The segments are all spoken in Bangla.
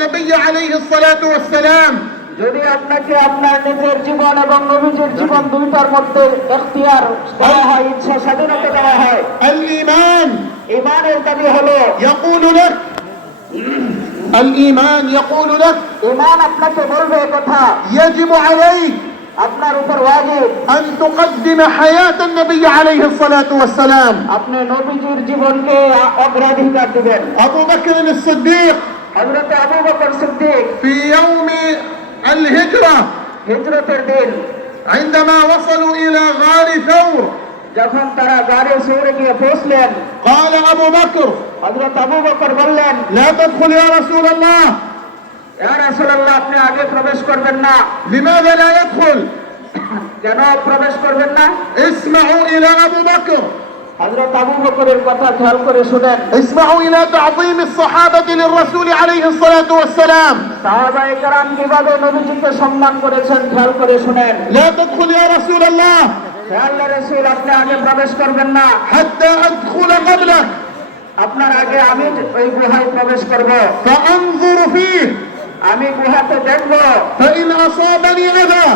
النبي عليه الصلاة والسلام যদি আপনাকে আপনার নিজের জীবন এবং নবীজির জীবন দুইটার মধ্যে ইখতিয়ার দেওয়া হয়, ইচ্ছা স্বাধীনতা দেওয়া হয়, الإيمان ঈমানের দাবি হলো يقول لك الإيمان يقول لك ঈমান আপনাকে বলবে কথা يجب عليك আপনার উপর ওয়াজিব أن تقدم حياة النبي عليه الصلاة والسلام. আপনি নবীজির জীবনকে অগ্রাধিকার দিবেন। أبو بكر الصديق হযরত আবু বকর সিদ্দিক في يوم الهجرة হিজরতের দিন عندما وصلوا إلى غار ثور যখন তারা গাড়ি সৌরে গিয়ে পৌঁছলেন, قال أبو بكر হযরত আবু বকর বললেন, لا تدخل يا رسول الله. ইয়া রাসূলুল্লাহ, আপনি আগে প্রবেশ করবেন না। لماذا لا يدخل؟ কেন প্রবেশ করবেন না? اسمعوا إلى أبو بكر، হযরত আবু বকরের কথা খেয়াল করে শুনেন। اسمعوا إلى تعظيم الصحابة للرسول عليه الصلاة والسلام. সাহাবায়ে কেরাম কিভাবে নবীজিকে সম্মান করেছেন খেয়াল করে শুনেন। لا تدخل يا رسول الله হে আল্লাহর রাসূল, আপনি আগে প্রবেশ করবেন না, حتى أدخل قبلك আপনার আগে আমি ওই গুহায় প্রবেশ করব, فأنظر فيه আমি গুহাতে দেখব فإن أصابني أذى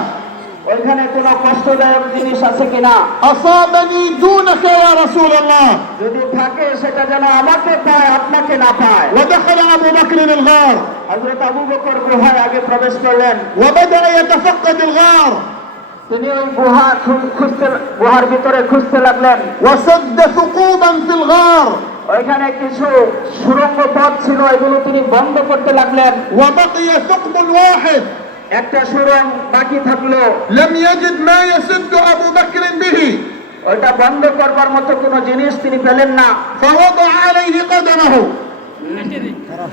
ওইখানে কোনো কষ্টদায়ক জিনিস আছে কিনা। أصابني دونك يا رسول الله. যদি থাকে সেটা যেন আমাকে পায়, আপনাকে না পায়। ودخل أبو بكر الغار হযরত আবু বকর গুহায় আগে প্রবেশ করলেন। وبدأ يتفقد الغار তিনি ওই গুহার ভিতরে খুঁজতে লাগলেন। وسد ثقوبا في الغار ওইখানে কিছু সুড়ঙ্গ পথ ছিল, এগুলো তিনি বন্ধ করতে লাগলেন। وبقي ثقب واحد একটা সুড়ঙ্গ বাকি থাকলো, لم يجد ما يسد أبو بكر به ওইটা বন্ধ করবার মতো কোনো জিনিস তিনি পেলেন না। فوضع عليه قدمه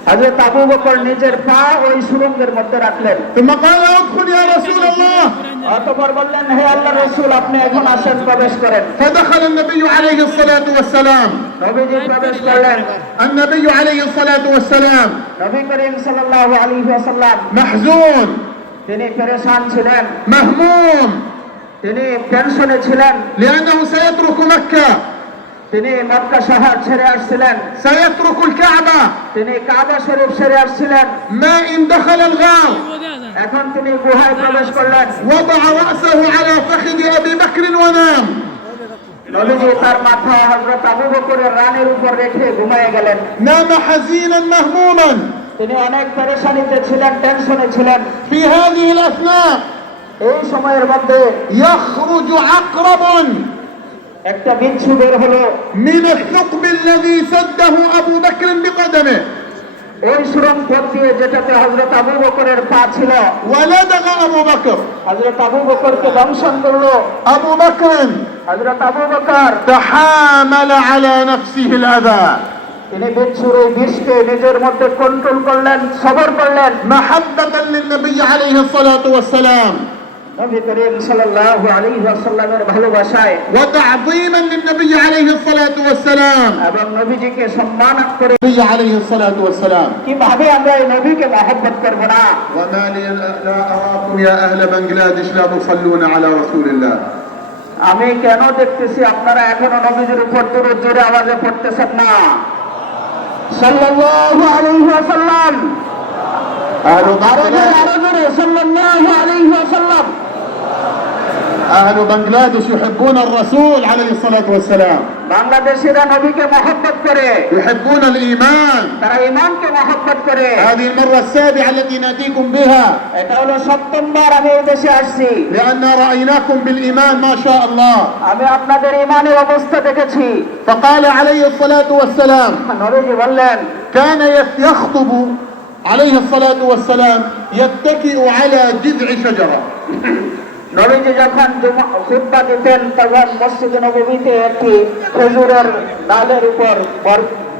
হযরত আবু বকর নিজের পা ওই সুড়ঙ্গের মধ্যে রাখলেন। ثم قال ادخل يا رسول الله. অতঃপর বললেন, হে আল্লাহর রাসূল, আপনি এখন আসেন, প্রবেশ করেন। فدخل النبي عليه الصلاة والسلام. নবীজি প্রবেশ করলেন। النبي عليه الصلاة والسلام নবী করিম সাল্লাল্লাহু আলাইহি ওয়াসাল্লাম محزون তিনি পেরেশান ছিলেন, مهموم তিনি টেনশনে ছিলেন। لأنه سيترك مكة، তিনি মক্কা শহর ছেড়ে আসছিলেন, سيترك الكعبة. তিনি কাবা শরীফ ছেড়ে আসছিলেন। ما إن دخل الغار এখন তিনি গুহায় প্রবেশ করলেন। وضع رأسه على فخذ أبي بكر ونام. নবীজি তার মাথা হযরত আবু বকরের রানের উপর রেখে ঘুমিয়ে গেলেন। نام حزينا مهموما. তিনি অনেক পেরেশানিতে ছিলেন, টেনশনে ছিলেন। في هذه الأثناء এই সময়ের মধ্যে يخرج عقرب একটা বিচ্ছু বের হলো من الثقب الذي سده أبو بكر بقدمه এই সুড়ঙ্গ পথ দিয়ে, যেটাতে হযরত আবু বকরের পা ছিল। ولدغ أبو بكر. হযরত আবু বকরকে দংশন করলো। أبو بكر হযরত আবু বকর تحامل على نفسه الأذى তিনি বিচ্ছুর ওই বিষকে নিজের মধ্যে কন্ট্রোল করলেন, সবর করলেন। محبة للنبي عليه الصلاة والسلام নবী করিম সাল্লাল্লাহু আলাইহি ওয়াসাল্লামের ভালোবাসায় وتعظيما للنبي عليه الصلاة والسلام. এবং নবীজিকে সম্মান করে النبي عليه الصلاة والسلام. কিভাবে আমরা এই নবীকে মহব্বত করব না। وما لي لا أراكم يا أهل بنغلاديش لا تصلون على رسول الله. আমি কেন দেখতেছি আপনারা এখনো নবীজির উপর দরুদ জোরে আওয়াজে পড়তেছেন না। সাল্লাল্লাহু আলাইহি ওয়াসাল্লাম। আরো জোরে সাল্লাল্লাহু আলাইহি ওয়াসাল্লাম। أهل بنغلاديش يحبون الرسول عليه الصلاة والسلام. বাংলাদেশিরা নবীকে মহব্বত করে, يحبون الإيمان. তারা ঈমানকে মহব্বত করে। هذه المرة السابعة التي نأتيكم بها এটা হলো ৭ম বার আমি এই দেশে আসছি। لأن رأيناكم بالإيمان ما شاء الله. আমি আপনাদের ঈমানের অবস্থা দেখেছি। فقال عليه الصلاة والسلام নবীজি বললেন, كان يخطب عليه الصلاة والسلام يتكئ على جذع شجرة. নবীজি যখন খুতবা দিতেন তখন মসজিদে নববীতে একটি খেজুরের ডালের উপর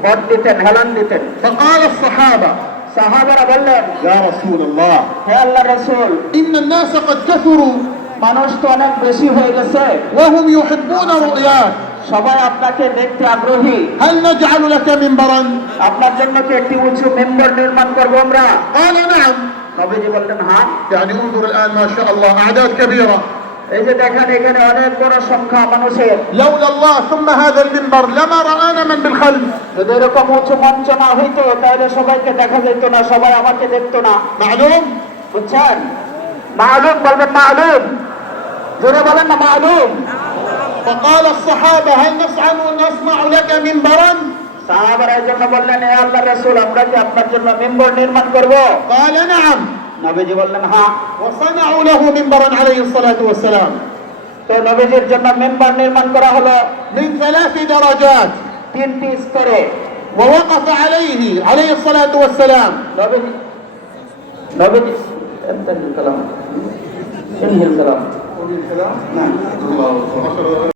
বর দিতেন, হেলান দিতেন। فقال الصحابة সাহাবারা বললেন, يا رسول الله হে আল্লাহর রাসূল, إن الناس قد كثروا মানুষ তো অনেক বেশি হয়ে গেছে, وهم يحبون رؤياك، সবাই আপনাকে দেখতে আগ্রহী। هل نجعل لك منبرا؟ আপনার জন্য কি একটি উঁচু মেম্বার নির্মাণ করবো আমরা? قال نعم. নবীজি বললেন, হ্যাঁ। يعني انظر الآن ما شاء الله أعداد كبيرة. এই যে দেখেন এখানে অনেক বড় সংখ্যা মানুষের। لولا الله ثم هذا المنبر لما رآنا من بالخلف. যদি এরকম উঁচু মঞ্চ না হইতো তাহলে সবাইকে দেখা যেত না, সবাই আমাকে দেখতো না। معلوم؟ বুঝছেন? মালুম বলবেন, মালুম জোরে বলেন না, মালুম। فقال الصحابة هل نصنع لك منبرا؟ সাহাবারা এই জন্য বললেন, হে আল্লাহর রাসূল, আমরা কি আপনার জন্য মিম্বর নির্মাণ করব? قال نعم. নবীজি বললেন হ্যাঁ। وصنعوا له منبرا عليه الصلاة والسلام তো নবীজির জন্য মিম্বর নির্মাণ করা হলো من 3 درجات. 3টি স্তরে। ووقف عليه الصلاة والسلام. নবীজি انتهي الكلام.